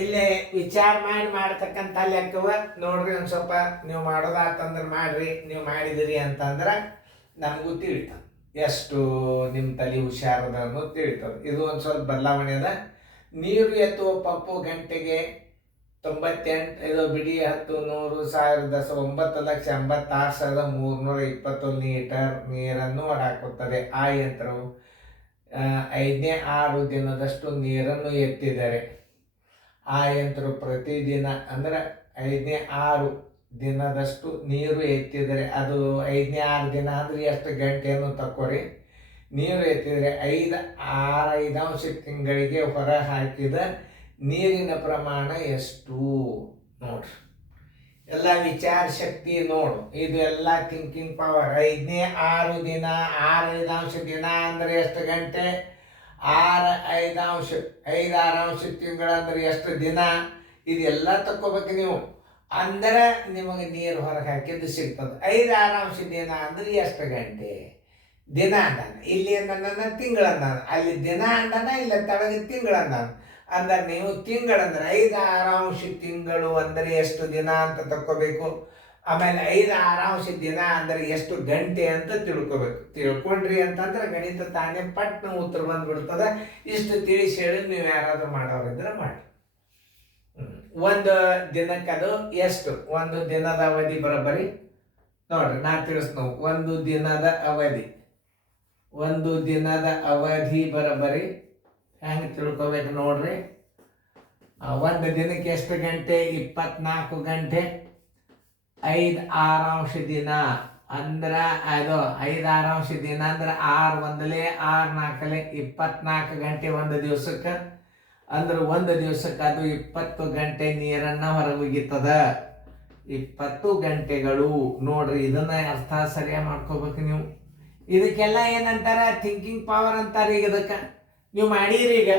ಇಲ್ಲೇ ವಿಚಾರ ಮಾಡ್ತಕ್ಕಂಥ ಲೆಕ್ಕವ ನೋಡ್ರಿ. ಒಂದು ಸ್ವಲ್ಪ ನೀವು ಮಾಡೋದಾತಂದ್ರೆ ಮಾಡ್ರಿ, ನೀವು ಮಾಡಿದಿರಿ ಅಂತಂದ್ರೆ ನಮಗೂ ತಿಳಿತದೆ ಎಷ್ಟು ನಿಮ್ಮ ತಲೆ ಹುಷಾರದ ಅನ್ನೋದು ತಿಳಿತದೆ. ಇದು ಒಂದು ಸ್ವಲ್ಪ ಬದಲಾವಣೆ ಅದ. ನೀರು ಎತ್ತುವ ಪಂಪು ಗಂಟೆಗೆ 98 ಇದು ಬಿಡಿ 10 100 1000 9,86,321 ಲೀಟರ್ ನೀರನ್ನು ಹೊರಹಾಕುತ್ತದೆ. ಆ ಯಂತ್ರವು 5ನೇ 6 ದಿನದಷ್ಟು ನೀರನ್ನು ಎತ್ತಿದರೆ ಆ ಯಂತ್ರವು ಪ್ರತಿದಿನ ಅಂದರೆ 5ನೇ 6 ದಿನದಷ್ಟು ನೀರು ಎತ್ತಿದರೆ, ಅದು 5ನೇ 6 ದಿನ ಅಂದರೆ ಎಷ್ಟು ಗಂಟೆಯನ್ನು ತಕ್ಕೋರಿ. ನೀರು ಎತ್ತಿದರೆ 5 ತಿಂಗಳಿಗೆ ಹೊರ ಹಾಕಿದ ನೀರಿನ ಪ್ರಮಾಣ ಎಷ್ಟು ನೋಡ್ರಿ. ಎಲ್ಲ ವಿಚಾರ ಶಕ್ತಿ ನೋಡು, ಇದು ಎಲ್ಲ ಥಿಂಕಿಂಗ್ ಪವರ್. 5ನೇ 6 ದಿನ 6 ದಿನ ಅಂದರೆ ಎಷ್ಟು ಗಂಟೆ? 6 ತಿಂಗಳಂದ್ರೆ ಎಷ್ಟು ದಿನ? ಇದೆಲ್ಲ ತಕ್ಕೋಬೇಕು ನೀವು. ಅಂದರೆ ನಿಮಗೆ ನೀರು ಹೊರಗೆ ಹಾಕಿದ್ದು ಸಿಗ್ತದೆ. 5 ದಿನ ಅಂದ್ರೆ ಎಷ್ಟು ಗಂಟೆ? ದಿನ ಅಂದಾನ, ಇಲ್ಲಿ ಅಂದಾನ ತಿಂಗಳಂದಾನ, ಅಲ್ಲಿ ದಿನ ಅಂದಾನ, ಇಲ್ಲ ತಳಗೆ ತಿಂಗಳಂದಾನ. ಅಂದ್ರೆ ನೀವು ತಿಂಗಳಂದ್ರೆ 5 ತಿಂಗಳು ಅಂದರೆ ಎಷ್ಟು ದಿನ ಅಂತ ತಕ್ಕೋಬೇಕು. ಆಮೇಲೆ 5 ದಿನ ಅಂದರೆ ಎಷ್ಟು ಗಂಟೆ ಅಂತ ತಿಳ್ಕೊಬೇಕು. ತಿಳ್ಕೊಂಡ್ರಿ ಅಂತಂದ್ರೆ ಗಣಿತ ತಾನೇ ಪಟ್ನ ಉತ್ತರ ಬಂದ್ಬಿಡ್ತದೆ. ಇಷ್ಟು ತಿಳಿಸಿ ಹೇಳಿ ನೀವು ಯಾರಾದ್ರೂ ಮಾಡೋರಿದ್ರೆ ಮಾಡಿ. ಒಂದು ದಿನಕ್ಕದು ಎಷ್ಟು? ಒಂದು ದಿನದ ಅವಧಿ ಬರೋಬ್ಬರಿ ನೋಡ್ರಿ, ನಾ ತಿಳಿಸ್ನೋ. ಒಂದು ದಿನದ ಅವಧಿ ಬರೋಬ್ಬರಿ ಹೆಂಗೆ ತಿಳ್ಕೊಬೇಕು ನೋಡ್ರಿ. ಒಂದು ದಿನಕ್ಕೆ ಎಷ್ಟು ಗಂಟೆ? 24 ಗಂಟೆ. 5 ದಿನ ಅಂದ್ರೆ ಅದು 5 ದಿನ ಅಂದ್ರೆ 6 1 6 4 24 ಗಂಟೆ ಒಂದು ದಿವಸಕ್ಕೆ. ಅಂದ್ರೆ ಒಂದು ದಿವಸಕ್ಕೆ ಅದು 20 ಗಂಟೆ ನೀರನ್ನು ಹೊರಗಿತ್ತದ. 20 ಗಂಟೆಗಳು ನೋಡ್ರಿ. ಇದನ್ನ ಅರ್ಥ ಸರಿಯಾಗಿ ಮಾಡ್ಕೋಬೇಕು ನೀವು. ಇದಕ್ಕೆಲ್ಲ ಏನಂತಾರ? ಥಿಂಕಿಂಗ್ ಪವರ್ ಅಂತಾರೆ. ಈಗ ಇದಕ್ಕೆ ನೀವು ಮಾಡಿರಿ. ಈಗ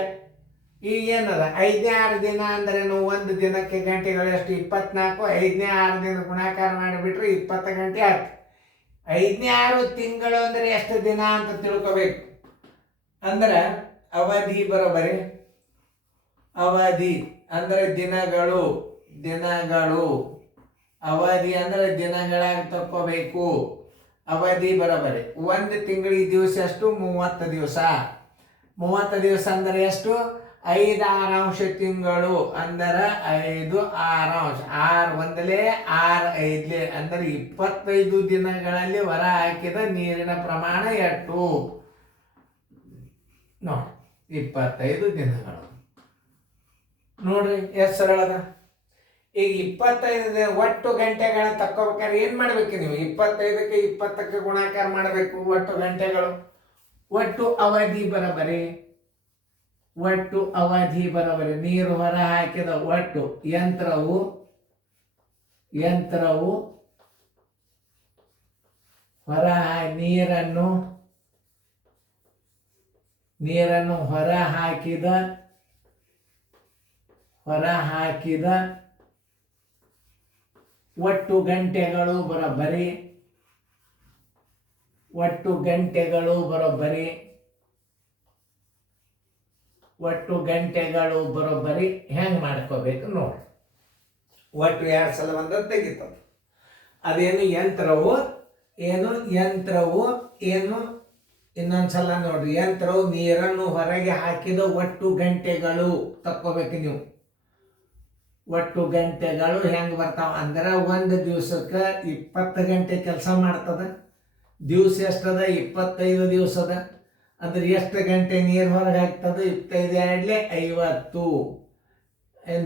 ಏನದ 5ನೇ 6 ದಿನ ಅಂದ್ರೆ ಒಂದು ದಿನಕ್ಕೆ ಗಂಟೆಗಳು ಎಷ್ಟು? 24. 5ನೇ 6 ದಿನ ಗುಣಾಕಾರ ಮಾಡಿಬಿಟ್ರೆ 20 ಗಂಟೆ ಆಯ್ತು. 5ನೇ 6 ತಿಂಗಳು ಅಂದ್ರೆ ಎಷ್ಟು ದಿನ ಅಂತ ತಿಳ್ಕೊಬೇಕು. ಅಂದ್ರೆ ಅವಧಿ ಬರೋಬರಿ. ಅವಧಿ ಅಂದ್ರೆ ದಿನಗಳು. ಅವಧಿ ಅಂದ್ರೆ ದಿನಗಳಾಗಿ ತಕ್ಕೋಬೇಕು. ಅವಧಿ ಬರೋಬರಿ. ಒಂದು ತಿಂಗಳಿಗೆ ದಿವಸ ಎಷ್ಟು? 30 ದಿವಸ. 30 ದಿವಸ ಅಂದ್ರೆ ಎಷ್ಟು? 5 ತಿಂಗಳು ಅಂದರೆ 5 6 6 1 6 5 ಅಂದರೆ 25 ದಿನಗಳಲ್ಲಿ ಹೊರ ಹಾಕಿದ ನೀರಿನ ಪ್ರಮಾಣ ಎಷ್ಟು ನೋಡಿ. 25 ದಿನಗಳು ನೋಡ್ರಿ ಎಷ್ಟು ಸರಳದ. ಈಗ 25 ಒಟ್ಟು ಗಂಟೆಗಳ ತಕ್ಕೋಬೇಕಾದ್ರೆ ಏನು ಮಾಡ್ಬೇಕು ನೀವು? 25ಕ್ಕೆ 20ಕ್ಕೆ ಗುಣಾಕಾರ ಮಾಡಬೇಕು. ಒಟ್ಟು ಗಂಟೆಗಳು. ಒಟ್ಟು ಅವಧಿ ಬರೋಬರಿ. ನೀರು ಹೊರ ಹಾಕಿದ ಒಟ್ಟು ಯಂತ್ರವು ನೀರನ್ನು ಹೊರ ಹಾಕಿದ ಒಟ್ಟು ಗಂಟೆಗಳು ಬರೋಬ್ಬರಿ. ಒಟ್ಟು ಗಂಟೆಗಳು ಬರೋಬ್ಬರಿ ಹೆಂಗೆ ಮಾಡ್ಕೋಬೇಕು ನೋಡಿ. ಒಟ್ಟು 2 ಸಲ ಬಂದ ತೆಗಿತದೆ. ಅದೇನು ಯಂತ್ರವು ಇನ್ನೊಂದ್ಸಲ ನೋಡ್ರಿ. ಯಂತ್ರವು ನೀರನ್ನು ಹೊರಗೆ ಹಾಕಿದ ಒಟ್ಟು ಗಂಟೆಗಳು ತಕ್ಕೋಬೇಕು ನೀವು. ಒಟ್ಟು ಗಂಟೆಗಳು ಹೆಂಗೆ ಬರ್ತಾವ ಅಂದ್ರೆ ಒಂದು ದಿವಸಕ್ಕೆ 20 ಗಂಟೆ ಕೆಲಸ ಮಾಡ್ತದ. ದಿವಸ ಎಷ್ಟದ? 25 ದಿವಸ ಅದ. ಅಂದ್ರೆ ಎಷ್ಟು ಗಂಟೆ ನೀರು ಹೊರಗೆ ಹಾಕ್ತದೆ? 25 50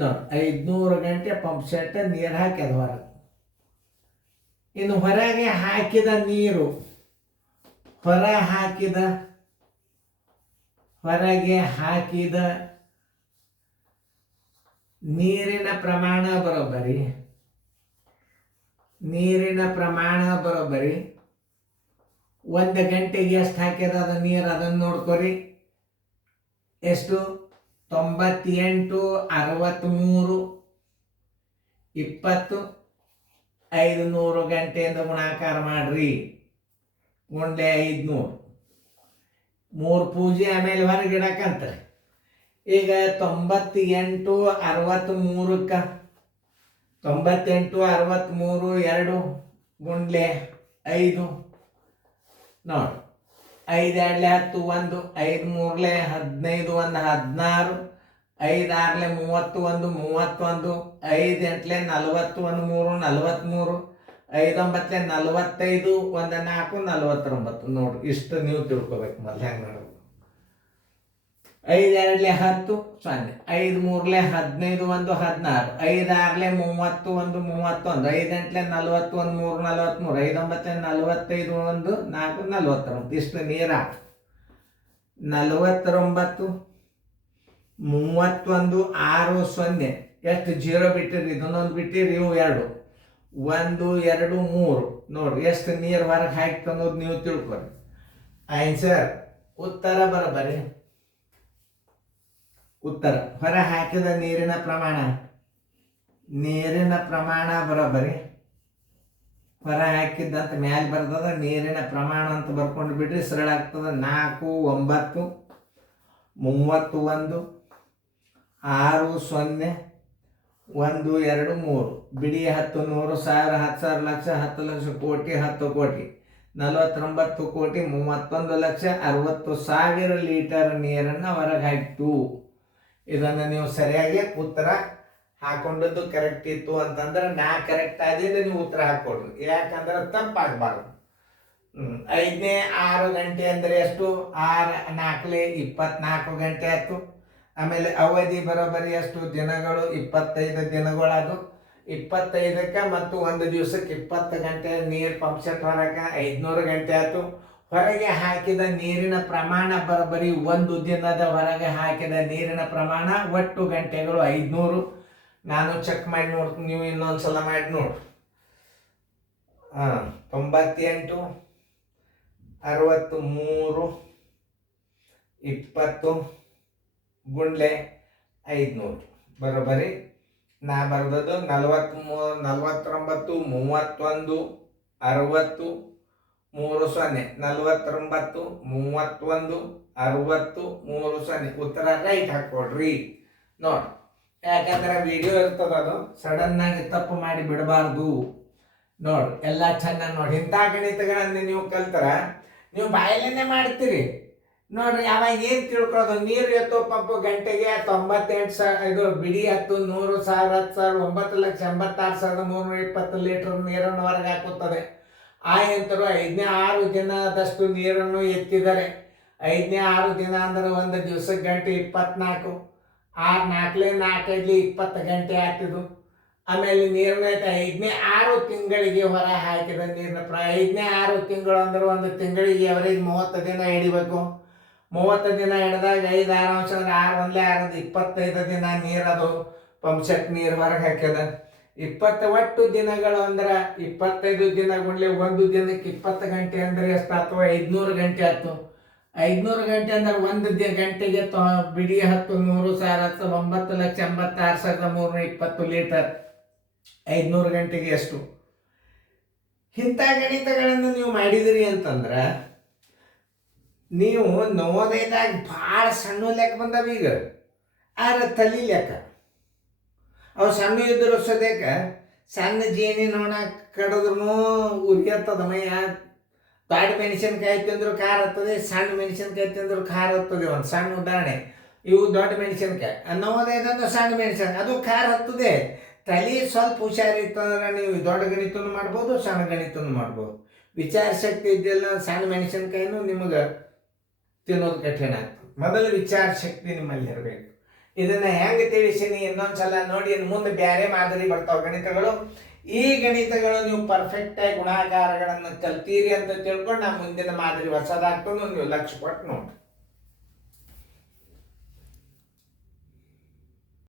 ನೋಡಿ. 500 ಗಂಟೆ ಪಂಪ್ ಸೆಟ್ ನೀರು ಹಾಕ್ಯದ ಹೊರಗೆ. ಇನ್ನು ಹೊರಗೆ ಹಾಕಿದ ನೀರು ಹೊರಗೆ ಹಾಕಿದ ನೀರಿನ ಪ್ರಮಾಣ ಬರೋಬ್ಬರಿ. ಒಂದು ಗಂಟೆಗೆ ಎಷ್ಟು ಹಾಕ್ಯದ ಅದು ನೀರು? ಅದನ್ನು ನೋಡ್ಕೊರಿ. ಎಷ್ಟು? 98 63 20 500 ಗಂಟೆಯಿಂದ ಗುಣಾಕಾರ ಮಾಡ್ರಿ. ಗುಂಡ್ಲೆ 500 3 ಪೂಜೆ ಆಮೇಲೆ ಹೊರಗಿಡಕ್ಕಂತಾರೆ. ಈಗ 98 63ಕ್ಕೆ 98 63 2 ಗುಂಡ್ಲೆ 5 ನೋಡಿ. 5 2 10 1 5 3 15 1 16 5 6 31 31 5 8 41 3 43 5 9 45 1 4 49 ನೋಡ್ರಿ. ಇಷ್ಟು ನೀವು ತಿಳ್ಕೊಬೇಕು ಮೊದಲು ಹೆಂಗೆ ನೋಡ್ಬೇಕು. 5 2 10 0 5 3 15 1 16 5 6 31 31 5 8 41 3 43 5 9 45 1 4 49 ಇಷ್ಟು ನೀರ 49 31 6 0 ಎಷ್ಟು ಜೀರೋ ಬಿಟ್ಟಿರಿ, ಇದನ್ನೊಂದು ಬಿಟ್ಟಿರಿ, ಇವು 2 1 2 3 ನೋಡ್ರಿ ಎಷ್ಟು ನೀರು ಹೊರಗೆ ಹಾಕ್ತು ಅನ್ನೋದು ನೀವು ತಿಳ್ಕೊರಿ. ಆನ್ಸರ್ ಉತ್ತರ ಬರೋಬ್ಬರಿ. ಉತ್ತರ ಹೊರ ಹಾಕಿದ ನೀರಿನ ಪ್ರಮಾಣ ಬರೋಬ್ಬರಿ. ಹೊರ ಹಾಕಿದ್ದಂತ ಮ್ಯಾಲೆ ಬರ್ತದ ನೀರಿನ ಪ್ರಮಾಣ ಅಂತ ಬರ್ಕೊಂಡು ಬಿಡ್ರಿ, ಸರಳ ಆಗ್ತದ. 4 9 31 6 0 1 2 3 ಬಿಡಿ 10 100 1000 10,000 ಲಕ್ಷ 10 ಲಕ್ಷ ಕೋಟಿ 10 ಕೋಟಿ 49 ಕೋಟಿ 31 ಲಕ್ಷ 60,000 ಲೀಟರ್ ನೀರನ್ನು ಹೊರಗೆ ಹಾಕಿತು. ಇದನ್ನು ನೀವು ಸರಿಯಾಗಿ ಉತ್ತರ ಹಾಕೊಂಡದ್ದು ಕರೆಕ್ಟ್ ಇತ್ತು ಅಂತಂದ್ರೆ ನಾ ಕರೆಕ್ಟ್ ಆದ್ರೆ ನೀವು ಉತ್ತರ ಹಾಕೊಡ್ರಿ, ಯಾಕಂದ್ರೆ ತಪ್ಪಾಗಬಾರ್ದು. 5ನೇ 6 ಗಂಟೆ ಅಂದರೆ ಎಷ್ಟು? 6 4 24 ಗಂಟೆ ಆಯ್ತು. ಆಮೇಲೆ ಅವಧಿ ಬರೋಬ್ಬರಿ ಎಷ್ಟು ದಿನಗಳು? 25 ದಿನಗಳದು. 25ಕ್ಕೆ ಮತ್ತು ಒಂದು ದಿವಸಕ್ಕೆ 20 ಗಂಟೆ ನೀರು ಪಂಪ್ ಸೆಟ್ ಹೊರಗೆ 500 ಗಂಟೆ ಆಯ್ತು. ಹೊರಗೆ ಹಾಕಿದ ನೀರಿನ ಪ್ರಮಾಣ ಬರೋಬ್ಬರಿ ಒಂದು ದಿನದ ಹೊರಗೆ ಹಾಕಿದ ನೀರಿನ ಪ್ರಮಾಣ ಒಟ್ಟು ಗಂಟೆಗಳು 500. ನಾನು ಚೆಕ್ ಮಾಡಿ ನೋಡ್ತೀನಿ, ನೀವು ಇನ್ನೊಂದ್ಸಲ ಮಾಡಿ ನೋಡ್ರಿ. 98 63 20 ಗುಂಡ್ಲೆ 500 ಬರೋಬ್ಬರಿ. ನಾ ಬರ್ದದ್ದು 49 31 60 3 0 49 31 60 3 0 ಉತ್ತರ ರೈಟ್ ಹಾಕೊಡ್ರಿ ನೋಡಿ. ಯಾಕಂದ್ರೆ ವಿಡಿಯೋ ಇರ್ತದ, ಅದು ಸಡನ್ ಆಗಿ ತಪ್ಪು ಮಾಡಿ ಬಿಡಬಾರ್ದು. ನೋಡ್ರಿ ಎಲ್ಲ ಚೆನ್ನಾಗಿ ನೋಡಿ. ಇಂಥ ಗಣಿತಗಳನ್ನು ನೀವು ಕಲ್ತರ ನೀವು ಬಾಯಲ್ಲೇ ಮಾಡ್ತೀರಿ ನೋಡ್ರಿ. ಅವಾಗ ಏನು ತಿಳ್ಕೊಳ್ಳೋದು? ನೀರು ಎತ್ತೋ ಪಂಪು ಗಂಟೆಗೆ 98 ಇದು ಬಿಡಿ 10 100 1000 10,000 9,86,320 ಲೀಟರ್ ನೀರನ್ನು ಹೊರಗೆ ಹಾಕುತ್ತದೆ. ಆ ಯಂತ್ರರು 5ನೇ 6 ದಿನದಷ್ಟು ನೀರನ್ನು ಎತ್ತಿದರೆ 5ನೇ 6 ದಿನ ಅಂದ್ರೆ ಒಂದು ದಿವಸಕ್ಕೆ ಗಂಟೆ 24. 6 4 4 20 ಗಂಟೆ ಆಗ್ತಿದ್ದು. ಆಮೇಲೆ ನೀರನ್ನ 5ನೇ 6 ತಿಂಗಳಿಗೆ ಹೊರ ಹಾಕಿದ ನೀರಿನ 5ನೇ 6 ತಿಂಗಳು ಅಂದ್ರೆ ಒಂದು ತಿಂಗಳಿಗೆ ಅವರೇಜ್ 30 ದಿನ ಹಿಡಿಬೇಕು. 30 ದಿನ ಹಿಡಿದಾಗ 5 6 ಅಂಶ ಅಂದ್ರೆ 6 1 6 25 ದಿನ ನೀರದು ಪಂಪ್ ಸೆಟ್ ನೀರು ಹೊರಗೆ ಹಾಕ್ಯದ. 20 ಒಟ್ಟು ದಿನಗಳು ಅಂದ್ರೆ 25 ದಿನ ಗುಂಡ್ಲೆ ಒಂದು ದಿನಕ್ಕೆ 20 ಗಂಟೆ ಅಂದ್ರೆ ಎಷ್ಟಾಯ್ತು? 500 ಗಂಟೆ ಆಯ್ತು. 500 ಗಂಟೆ ಅಂದ್ರೆ ಒಂದು ಗಂಟೆಗೆ ಬಿಡಿ 10 100 1000 9,86,320 ಲೀಟರ್. 500 ಗಂಟೆಗೆ ಎಷ್ಟು? ಇಂಥ ಗಣಿತಗಳನ್ನು ನೀವು ಮಾಡಿದಿರಿ ಅಂತಂದ್ರೆ ನೀವು ನವೋದಯದಾಗ ಭಾಳ ಸಣ್ಣ ಲೆಕ್ಕ ಬಂದವ. ಈಗ ಆದ್ರೆ ತಲೆ ಲೆಕ್ಕ ಅವು ಸಣ್ಣ ಇದ್ರು ಸದ್ಯಕ್ಕೆ ಸಣ್ಣ ಜೇನಿ ನೋಣ ಕಡಿದ್ರು ಉರಿಯತ್ತದ ಮೈಯ. ದೊಡ್ಡ ಮೆಣಸಿನ್ಕಾಯಿ ತಿಂದ್ರು ಖಾರ ಹತ್ತದೆ, ಸಣ್ಣ ಮೆಣಸಿನ್ಕಾಯಿ ತಿಂದ್ರು ಖಾರ ಹತ್ತದೆ. ಒಂದು ಸಣ್ಣ ಉದಾಹರಣೆ, ಇವು ದೊಡ್ಡ ಮೆಣಸಿನ್ಕಾಯಿ, ನವೋದಯದಂದ್ರೆ ಸಣ್ಣ ಮೆಣಸಿನ್ಕಾಯಿ, ಅದು ಖಾರ ಹತ್ತದೆ. ತಲೆ ಸ್ವಲ್ಪ ಹುಷಾರಿತ್ತಂದ್ರೆ ನೀವು ದೊಡ್ಡ ಗಣಿತನೂ ಮಾಡ್ಬೋದು, ಸಣ್ಣ ಗಣಿತನೂ ಮಾಡ್ಬೋದು. ವಿಚಾರ ಶಕ್ತಿ ಇದ್ದಿಲ್ಲ ಸಣ್ಣ ಮೆಣಸಿನ್ಕಾಯಿನೂ ನಿಮಗೆ ತಿನ್ನೋದು ಕಠಿಣ ಆಗ್ತದೆ. ಮೊದಲು ವಿಚಾರ ಶಕ್ತಿ ನಿಮ್ಮಲ್ಲಿ ಇರಬೇಕು. ಇದನ್ನು ಹೆಂಗೆ ತಿಳಿಸೀನಿ ಇನ್ನೊಂದ್ಸಲ ನೋಡಿ. ಇನ್ನು ಮುಂದೆ ಬೇರೆ ಮಾದರಿ ಬರ್ತಾವೆ ಗಣಿತಗಳು. ಈ ಗಣಿತಗಳು ನೀವು ಪರ್ಫೆಕ್ಟಾಗಿ ಗುಣಾಕಾರಗಳನ್ನು ಕಲ್ತೀರಿ ಅಂತ ತಿಳ್ಕೊಂಡು ನಾ ಮುಂದಿನ ಮಾದರಿ ಹೊಸದಾಗ್ತದೆ, ನೀವು ಲಕ್ಷ್ಯ ಕೊಟ್ಟು ನೋಡಿ.